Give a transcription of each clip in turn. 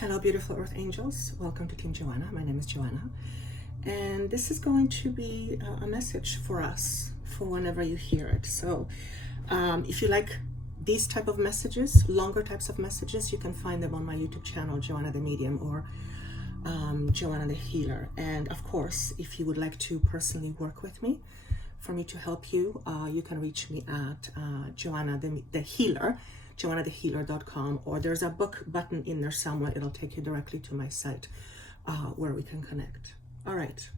Hello, beautiful Earth Angels. Welcome to Team Joanna. My name is Joanna. And this is going to be a message for us for whenever you hear it. So if you like these type of messages, longer types of messages, you can find them on my YouTube channel, Joanna the Medium, or Joanna the Healer. And of course, if you would like to personally work with me, for me to help you, you can reach me at Joanna the Healer, joannathehealer.com, or there's a book button in there somewhere. It'll take you directly to my site where we can connect. All right.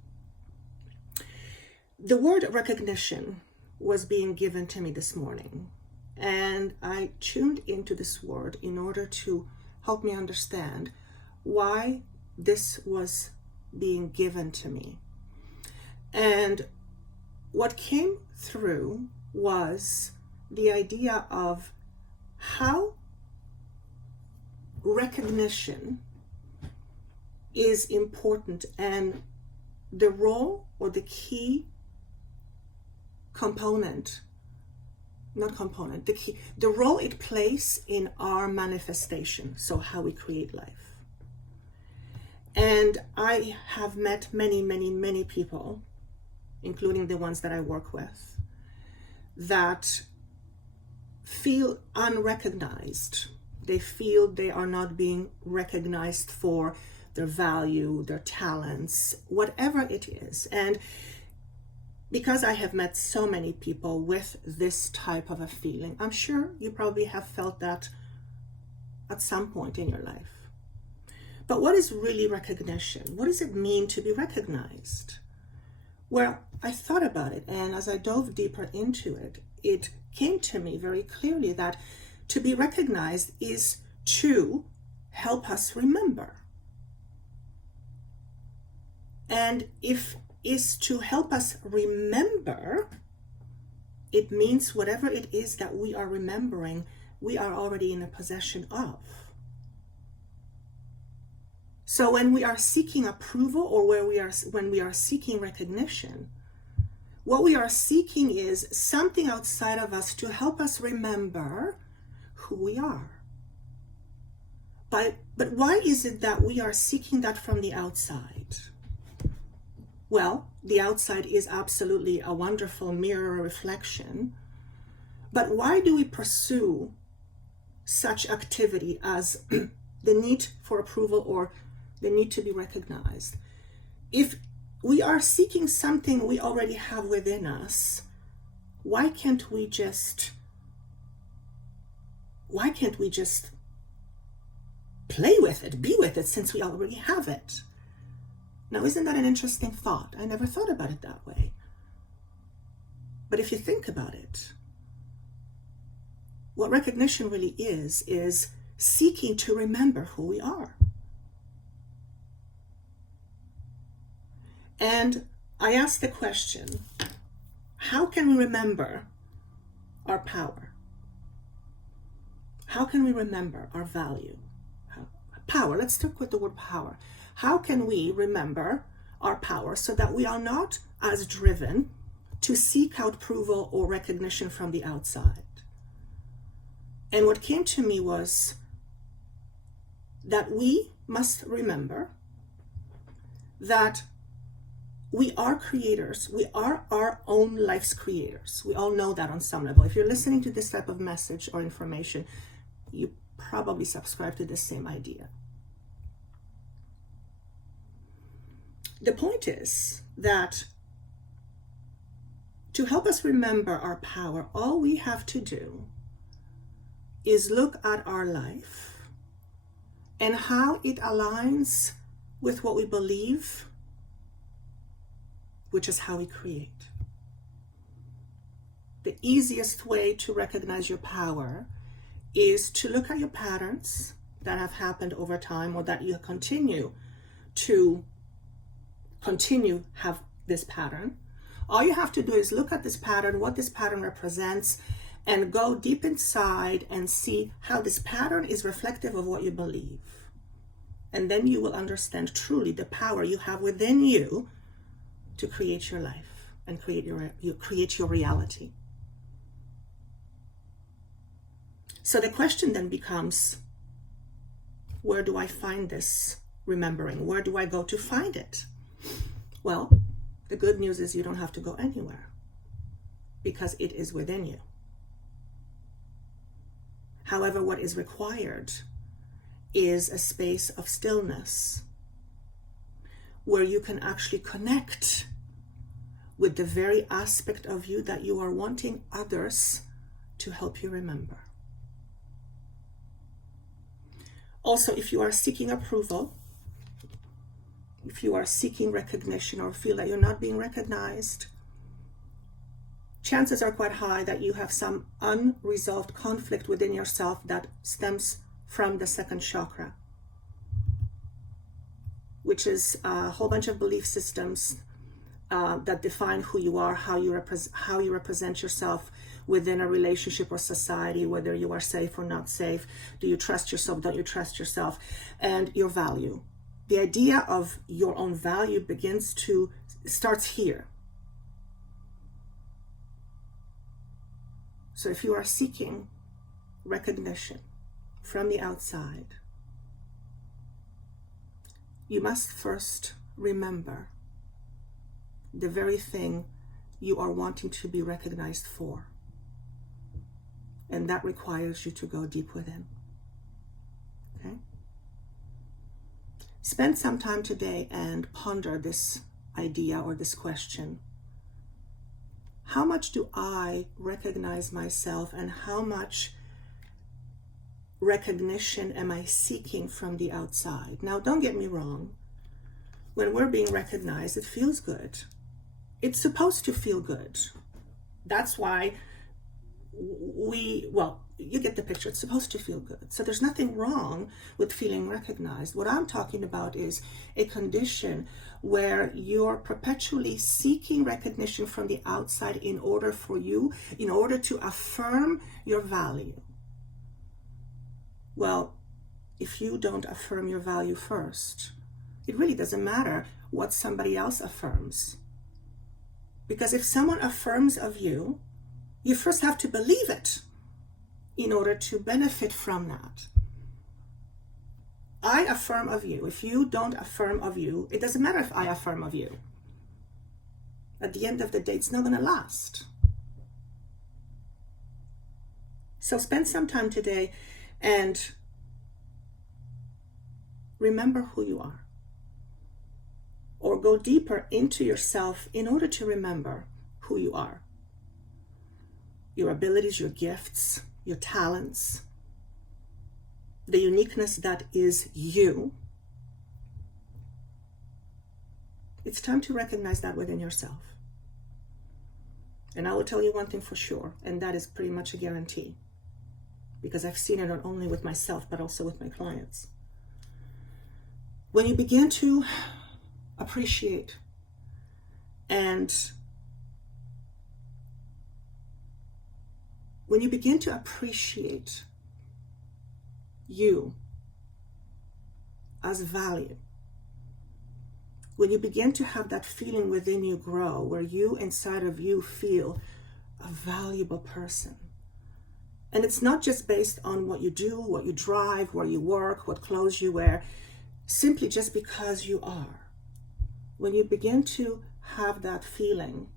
The word recognition was being given to me this morning, and I tuned into this word in order to help me understand why this was being given to me. And what came through was the idea of how recognition is important and the role or the key component, the role it plays in our manifestation, so how we create life. And I have met many people, including the ones that I work with, that feel unrecognized. They feel they are not being recognized for their value, their talents, whatever it is. And because I have met so many people with this type of a feeling, I'm sure you probably have felt that at some point in your life. But what is really recognition? What does it mean to be recognized? Well, I thought about it, and as I dove deeper into it, it came to me very clearly that to be recognized is to help us remember. And if is to help us remember, it means whatever it is that we are remembering, we are already in a possession of. So when we are seeking approval, or when we are seeking recognition, what we are seeking is something outside of us to help us remember who we are. But why is it that we are seeking that from the outside? Well, the outside is absolutely a wonderful mirror reflection. But why do we pursue such activity as the need for approval or the need to be recognized? If we are seeking something we already have within us, why can't we just play with it, be with it, since we already have it? Now, isn't that an interesting thought? I never thought about it that way. But if you think about it, what recognition really is seeking to remember who we are. And I asked the question, how can we remember our power? How can we remember our value? Power, let's start with the word power. How can we remember our power so that we are not as driven to seek out approval or recognition from the outside? And what came to me was that we must remember that we are creators. We are our own life's creators. We all know that on some level. If you're listening to this type of message or information, you probably subscribe to the same idea. The point is that to help us remember our power, all we have to do is look at our life and how it aligns with what we believe, which is how we create. The easiest way to recognize your power is to look at your patterns that have happened over time, or that you continue have this pattern. All you have to do is look at this pattern, what this pattern represents, and go deep inside and see how this pattern is reflective of what you believe. And then you will understand truly the power you have within you to create your life and create your reality. So the question then becomes, where do I find this remembering? Where do I go to find it? Well, the good news is you don't have to go anywhere, because it is within you. However, what is required is a space of stillness where you can actually connect with the very aspect of you that you are wanting others to help you remember. Also, if you are seeking approval, if you are seeking recognition or feel that you're not being recognized, chances are quite high that you have some unresolved conflict within yourself that stems from the second chakra, which is a whole bunch of belief systems that define who you are, how you represent yourself within a relationship or society, whether you are safe or not safe, do you trust yourself, don't you trust yourself, and your value. The idea of your own value starts here. So if you are seeking recognition from the outside, you must first remember the very thing you are wanting to be recognized for. And that requires you to go deep within. Okay? Spend some time today and ponder this idea or this question. How much do I recognize myself, and how much recognition am I seeking from the outside? Now, don't get me wrong. When we're being recognized, it feels good. It's supposed to feel good. That's why you get the picture. It's supposed to feel good. So there's nothing wrong with feeling recognized. What I'm talking about is a condition where you're perpetually seeking recognition from the outside in order to affirm your value. Well, if you don't affirm your value first, it really doesn't matter what somebody else affirms. Because if someone affirms of you, you first have to believe it in order to benefit from that. I affirm of you. If you don't affirm of you, it doesn't matter if I affirm of you. At the end of the day, it's not going to last. So spend some time today and remember who you are. Or go deeper into yourself in order to remember who you are. Your abilities, your gifts, your talents, the uniqueness that is you. It's time to recognize that within yourself. And I will tell you one thing for sure, and that is pretty much a guarantee, because I've seen it not only with myself, but also with my clients. When you begin to appreciate you as value, when you begin to have that feeling within you grow, where you inside of you feel a valuable person, and it's not just based on what you do, what you drive, where you work, what clothes you wear, simply just because you are. When you begin to have that feeling,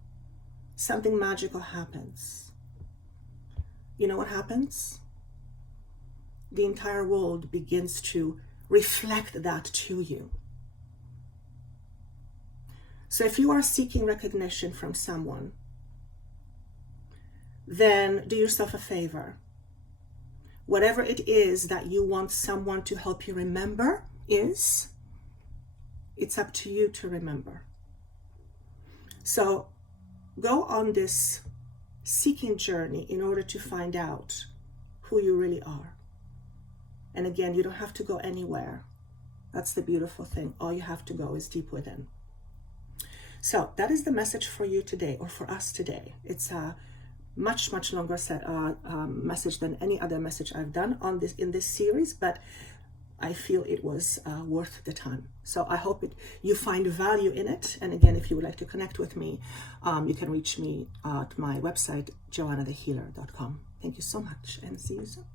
something magical happens. You know what happens? The entire world begins to reflect that to you. So if you are seeking recognition from someone, then do yourself a favor. Whatever it is that you want someone to help you remember it's up to you to remember. So go on this seeking journey in order to find out who you really are. And again, you don't have to go anywhere. That's the beautiful thing. All you have to go is deep within. So that is the message for you today, or for us today. It's a much longer message than any other message I've done in this series, but I feel it was worth the time. So I hope you find value in it. And again, if you would like to connect with me, you can reach me at my website, joannathehealer.com. Thank you so much, and see you soon.